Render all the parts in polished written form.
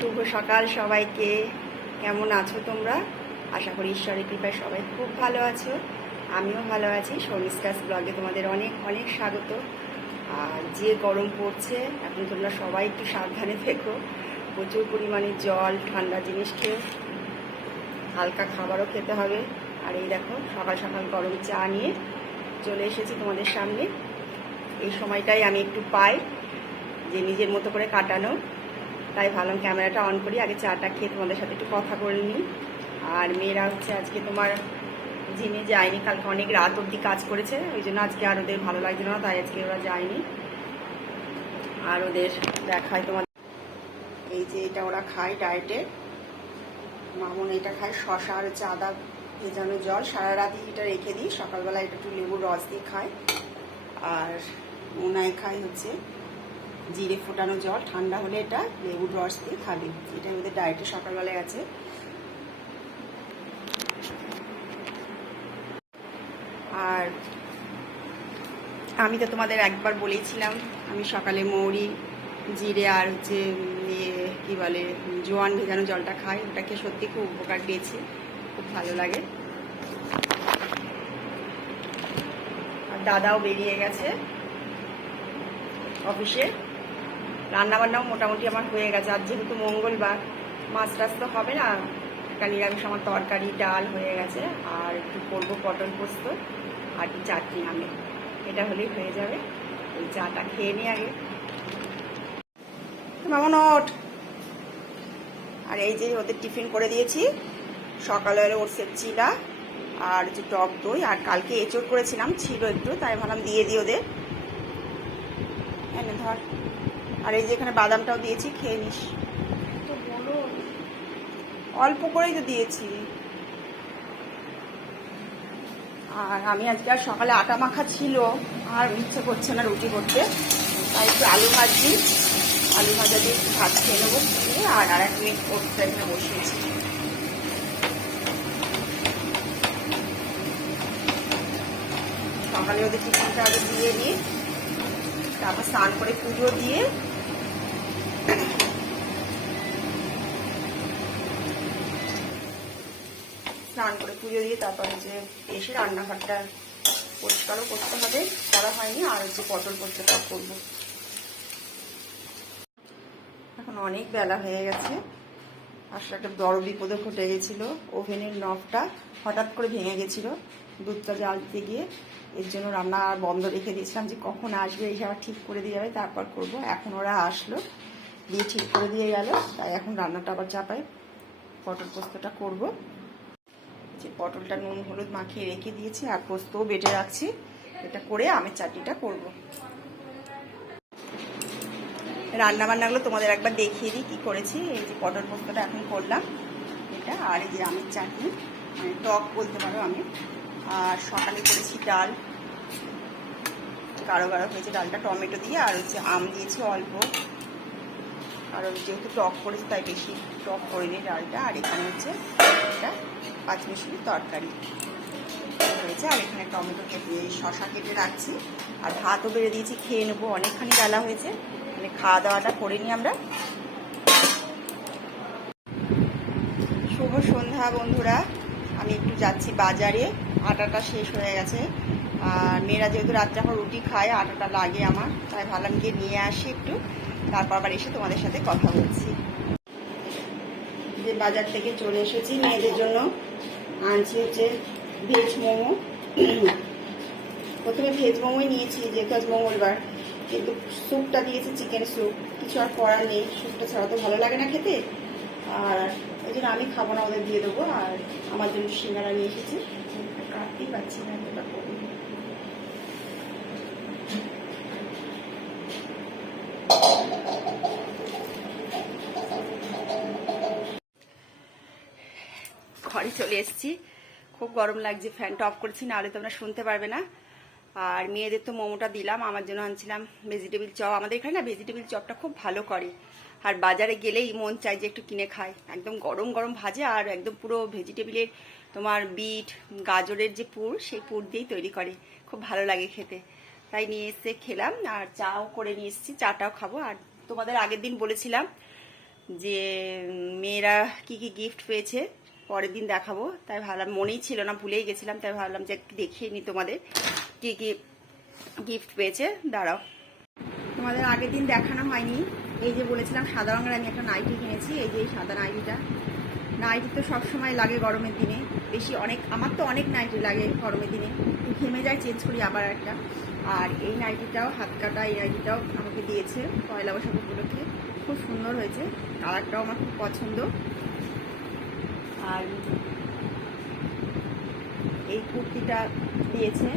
শুভ সকাল সবাইকে। কেমন আছো তোমরা? আশা করি ঈশ্বরের কৃপায় সবাই খুব ভালো আছো। আমিও ভালো আছি। শর্মিষ্ঠাস ব্লগে তোমাদের অনেক অনেক স্বাগত। আর যে গরম পড়ছে এখন তোমরা সবাই একটু সাবধানে থেকো। প্রচুর পরিমাণে জল, ঠান্ডা জিনিস খেয়ে, হালকা খাবারও খেতে হবে। আর এই দেখো সকাল সকাল গরম চা নিয়ে চলে এসেছি তোমাদের সামনে। এই সময়টাই আমি একটু পাই যে নিজের মতো করে কাটানো, তাই ভাবলাম ক্যামেরাটা অন করি, আগে চাটা খেয়ে তোমাদের সাথে একটু কথা বলে নিই। আর মেয়েরা হচ্ছে আজকে তোমার জিমে যায়নি, কালকে অনেক রাত অবধি কাজ করেছে, ওই জন্য আজকে আর ওদের ভালো লাগছিল না, তাই আজকে ওরা যায়নি। আর ওদের দেখায় তোমার এই যে এটা ওরা খায় ডায়েটে। মামুন এটা খায় শশা আর হচ্ছে আদা ভেজানো জল, সারা রাতই এটা রেখে দিই, সকালবেলা এটা একটু লেবুর রস দিয়ে খায়। আর মোনায় খায় হচ্ছে জিরে ফোটানো জল, ঠান্ডা হলে এটা লেবুর রস দিয়ে খাবে। এটা ওদের ডায়েটে সকালবেলায় আছে। আর আমি তো তোমাদের একবার বলেছিলাম আমি সকালে মৌরি, জিরে আর হচ্ছে কী বলে জোয়ান ভেজানো জলটা খাই, ওটাকে সত্যি খুব উপকার পেয়েছি, খুব ভালো লাগে। আর দাদাও বেরিয়ে গেছে অফিসে। রান্নাবান্নাও মোটামুটি আমার হয়ে গেছে। আর যেহেতু মঙ্গলবার মাছ টাছ তো হবে না, একটা নিরামিষ আমার তরকারি ডাল হয়ে গেছে, আর একটু করবো পটল পোস্ত আর একটু চাটনি আমি, এটা হলেই হয়ে যাবে। ওই চাটা খেয়ে নিই আগে। মামন ওঠ। আর এই যে ওদের টিফিন করে দিয়েছি, সকালে হলে ওটসের চিলা আর হচ্ছে টক দই, আর কালকে এঁচড় করেছিলাম ছিল একটু, তাই ভাবলাম দিয়ে দিই ওদের। এনে ধর। আর এই যে এখানে বাদামটাও দিয়েছি, খেয়ে নিস। তো বলো, অল্প করেই তো দিয়েছি। আর আমি আজকে আর সকালে আটা মাখা ছিল, আর ইচ্ছে করছে না রুটি করতে, তাই একটু আলু ভাজি, আলু ভাজা দিয়ে একটু ভাত খেয়ে নেবো। আর এক মিনিট ওটসটা এখানে বসিয়েছি। সকালে ওদের টিফিনটা আগে দিয়ে দিই, তারপর স্নান করে পুজো দিয়ে তারপরে যে এসে রান্নাঘরটা পরিষ্কারও করতে হবে, করা হয়নি। আর হচ্ছে পটল পোস্তটা করবো। এখন অনেক বেলা হয়ে গেছে। আসলে একটা বড় বিপদে ঘটে গেছিলো, ওভেনের নবটা হঠাৎ করে ভেঙে গেছিলো দুধটা জাল দিতে গিয়ে। এর জন্য রান্না আর বন্ধ রেখে দিয়েছিলাম, যে কখন আসবে এসে আবার ঠিক করে দিয়ে যাবে, তারপর করব। এখন ওরা আসলো, দিয়ে ঠিক করে দিয়ে গেল, তাই এখন রান্নাটা আবার চাপাই, পটল পোস্তটা করব। যে পটলটা নুন হলুদ মাখিয়ে রেখে দিয়েছি, আর পোস্তও বেটে রাখছি, এটা করে আমের চাটনিটা করব। রান্নাবান্নাগুলো তোমাদের একবার দেখিয়ে দিই কী করেছি। এই যে পটল পোস্তটা এখন করলাম এটা, আর এই যে আমের চাটনি, মানে টক বলতে পারো আমি। আর সকালে করেছি ডাল, গাঢ় গাঢ় হয়েছে ডালটা, টমেটো দিয়ে, আর হচ্ছে আম দিয়েছি অল্প, কারণ যেহেতু টক করেছি তাই বেশি টক করিনি ডালটা। আর এখানে হচ্ছে একটা পাঁচমিশালি তরকারি হয়েছে, আর এখানে টমেটো কেটে শশা কেটে রাখছি, আর ভাতও বেড়ে দিয়েছি, খেয়ে নেবো, অনেকখানি বেলা হয়েছে, মানে খাওয়া দাওয়াটা করে নিই আমরা। শুভ সন্ধ্যা বন্ধুরা। আমি একটু যাচ্ছি বাজারে, আটাটা শেষ হয়ে গেছে, আর মেয়েরা যেহেতু রাত্রে এখন রুটি খায়, আটাটা লাগে আমার, তাই ভাবলাম গিয়ে নিয়ে আসি একটু, তারপর আবার এসে তোমাদের সাথে কথা বলছি। যে বাজার থেকে চলে এসেছি, মেয়েদের জন্য আনছি হচ্ছে ভেজ মোমো। প্রথমে ভেজ মোমোই নিয়েছি, যেহেতু আজ মঙ্গলবার, কিন্তু স্যুপটা দিয়েছে চিকেন স্যুপ, কিছু আর করার নেই, স্যুপটা ছাড়া তো ভালো লাগে না খেতে। আর ওই জন্য আমি খাবো না, ওদের দিয়ে দেবো। আর আমার জন্য সিঙ্গারা নিয়ে এসেছি, কাটতেই পারছি না এতটা করে। ঘরে চলে এসেছি, খুব গরম লাগছে, ফ্যানটা অফ করেছি, নাহলে তোমরা শুনতে পারবে না। আর মেয়েদের তো মোমোটা দিলাম, আমার জন্য আনছিলাম ভেজিটেবিল চপ। আমাদের এখানে না ভেজিটেবিল চপটা খুব ভালো করে, আর বাজারে গেলেই মন চাই যে একটু কিনে খাই। একদম গরম গরম ভাজে, আর একদম পুরো ভেজিটেবিলের তোমার বিট গাজরের যে পুর, সেই পুর দিয়েই তৈরি করে, খুব ভালো লাগে খেতে। তাই নিয়ে এসে খেলাম, আর চাও করে নিয়ে এসেছি, চাটাও খাবো। আর তোমাদের আগের দিন বলেছিলাম যে মেয়েরা কি কি গিফট পেয়েছে পরের দিন দেখাবো, তাই ভাবলাম, মনেই ছিল না, ভুলেই গেছিলাম, তাই ভাবলাম যে একটু দেখিয়ে নিই তোমাদের কি কি গিফট পেয়েছে। দাঁড়াও, তোমাদের আগের দিন দেখানো হয়নি। এই যে বলেছিলাম সাদা রঙের আমি একটা নাইটি কিনেছি, এই যে এই সাদা নাইটিটা। নাইটি তো সবসময় লাগে গরমের দিনে, বেশি আমার তো অনেক নাইটি লাগে গরমের দিনে, ঘেমে যায়, চেঞ্জ করি আবার একটা। আর এই নাইটিটাও হাত কাটা, এই নাইটিটাও আমাকে দিয়েছে পয়লা বৈশাখ উপলক্ষে, খুব সুন্দর হয়েছে, কালারটাও আমার খুব পছন্দ। আর এই কুর্তিটা দিয়েছে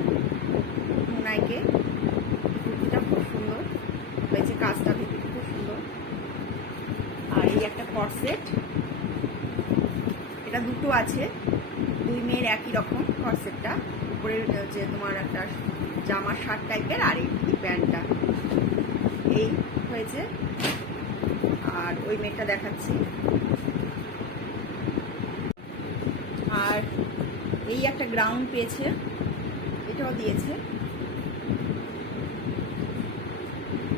মোনাইকে, কুর্তিটা খুব সুন্দর হয়েছে, কাজটা ভেতরে খুব সুন্দর। আর এই একটা কর্সেট, এটা দুটো আছে, দুই মেয়ের একই রকম কর্সেটটা, উপরে হচ্ছে তোমার একটা জামা শার্ট টাইপের, আর এই প্যান্টটা এই হয়েছে। আর ওই মেয়েটা দেখাচ্ছি। আর এই একটা গ্রাউন্ড পেয়েছে, এটাও দিয়েছে,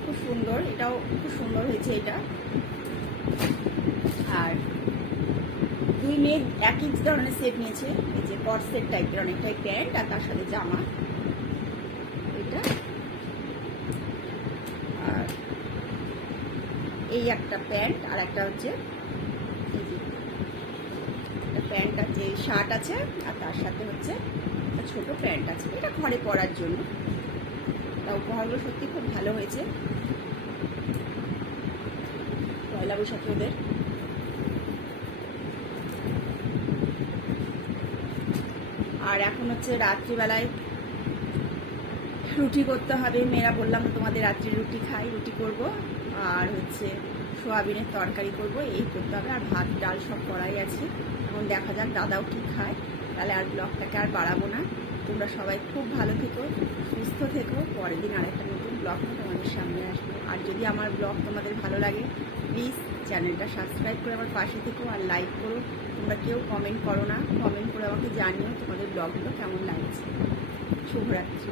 খুব সুন্দর, এটাও খুব সুন্দর হয়েছে এটা। আর দুই মেয়ে একই ধরনের সেট নিয়েছে, এই যে কর্সেট টাইপের অনেকটাই প্যান্ট, আর তার সাথে জামা এটা। আর এই একটা প্যান্ট, আর একটা হচ্ছে এই যে একটা প্যান্ট আছে, শার্ট আছে, আর তার সাথে হচ্ছে একটা ছোট প্যান্ট আছে, এটা ঘরে পরার জন্য। তা উপহারগুলো সত্যি খুব ভালো হয়েছে পয়লা বৈশাখে ওদের। আর এখন হচ্ছে রাত্রিবেলায় রুটি করতে হবে, মেয়েরা বললাম তোমাদের রাত্রি রুটি খাই, রুটি করব, আর হচ্ছে সোয়াবিনের তরকারি করব, এই করতে হবে। আর ভাত ডাল সব করাই আছে, এখন দেখা যাক দাদাও কি খায়। তাহলে আর ব্লগটাকে আর বাড়াবো না, তোমরা সবাই খুব ভালো থেকো, সুস্থ থেকো, পরের দিন আরেকটা নতুন ব্লগ তোমাদের সামনে আসবো। আর যদি আমার ব্লগ তোমাদের ভালো লাগে প্লিজ চ্যানেলটা সাবস্ক্রাইব করে আমার পাশে থেকো, আর লাইক করো। তোমরা কেউ কমেন্ট করো না, কমেন্ট করে আমাকে জানিও তোমাদের ব্লগগুলো কেমন লাগছে। শুভরাত্রি।